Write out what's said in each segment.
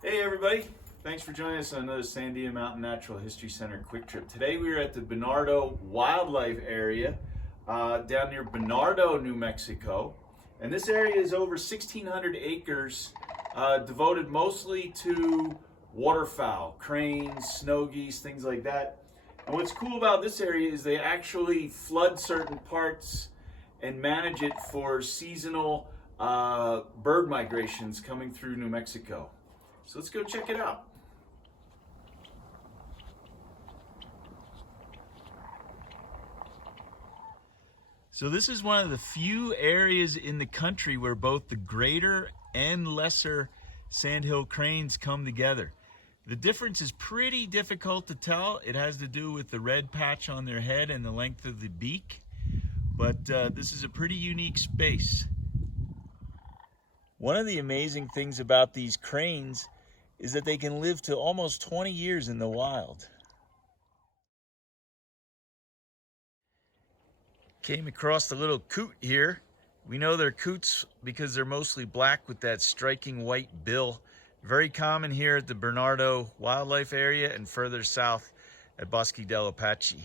Hey everybody, thanks for joining us on another Sandia Mountain Natural History Center quick trip. Today we are at the Bernardo Wildlife Area down near Bernardo, New Mexico. And this area is over 1,600 acres devoted mostly to waterfowl, cranes, snow geese, things like that. And what's cool about this area is they actually flood certain parts and manage it for seasonal bird migrations coming through New Mexico. So let's go check it out. So this is one of the few areas in the country where both the greater and lesser sandhill cranes come together. The difference is pretty difficult to tell. It has to do with the red patch on their head and the length of the beak. But this is a pretty unique space. One of the amazing things about these cranes is that they can live to almost 20 years in the wild. Came across a little coot here. We know they're coots because they're mostly black with that striking white bill. Very common here at the Bernardo Wildlife Area and further south at Bosque del Apache.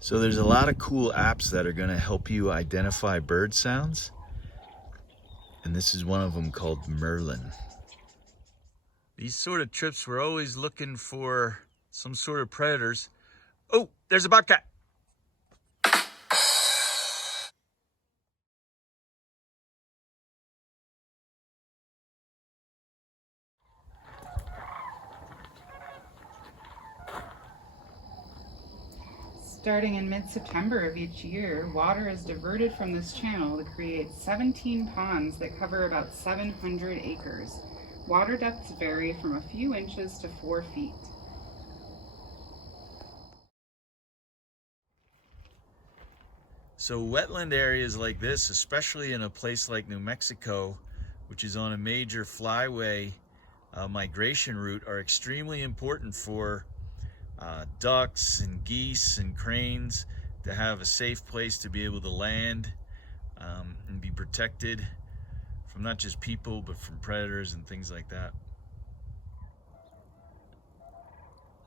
So there's a lot of cool apps that are going to help you identify bird sounds. And this is one of them called Merlin. These sort of trips, we're always looking for some sort of predators. Oh, there's a bobcat. Starting in mid-September of each year, water is diverted from this channel to create 17 ponds that cover about 700 acres. Water depths vary from a few inches to 4 feet. So wetland areas like this, especially in a place like New Mexico, which is on a major flyway migration route, are extremely important for ducks and geese and cranes to have a safe place to be able to land and be protected from not just people but from predators and things like that.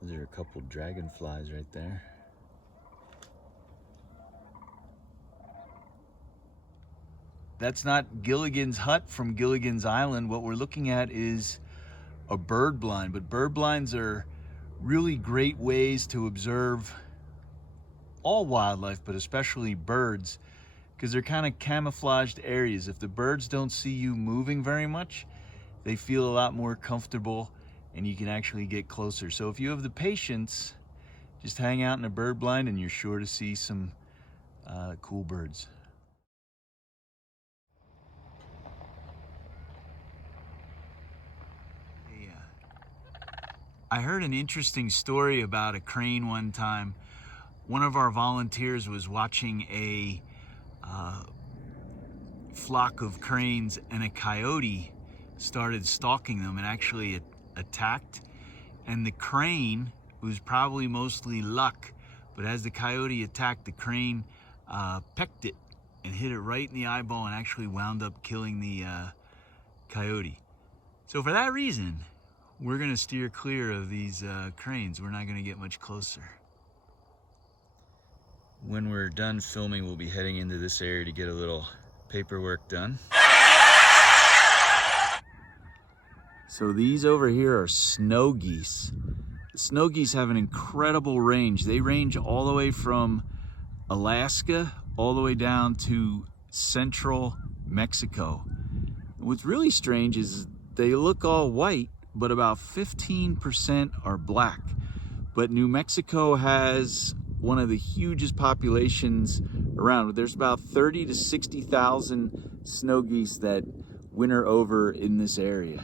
There are a couple dragonflies right there. That's not Gilligan's Hut from Gilligan's Island. What we're looking at is a bird blind, but bird blinds are really great ways to observe all wildlife, but especially birds, because they're kind of camouflaged areas. If the birds don't see you moving very much, they feel a lot more comfortable and you can actually get closer. So if you have the patience, just hang out in a bird blind and you're sure to see some cool birds. I heard an interesting story about a crane one time. One of our volunteers was watching a flock of cranes and a coyote started stalking them and actually attacked. And the crane, it was probably mostly luck, but as the coyote attacked, the crane pecked it and hit it right in the eyeball and actually wound up killing the coyote. So for that reason, we're gonna steer clear of these cranes. We're not gonna get much closer. When we're done filming, we'll be heading into this area to get a little paperwork done. So these over here are snow geese. The snow geese have an incredible range. They range all the way from Alaska all the way down to central Mexico. What's really strange is they look all white, but about 15% are black. But New Mexico has one of the hugest populations around. There's about 30 to 60,000 snow geese that winter over in this area.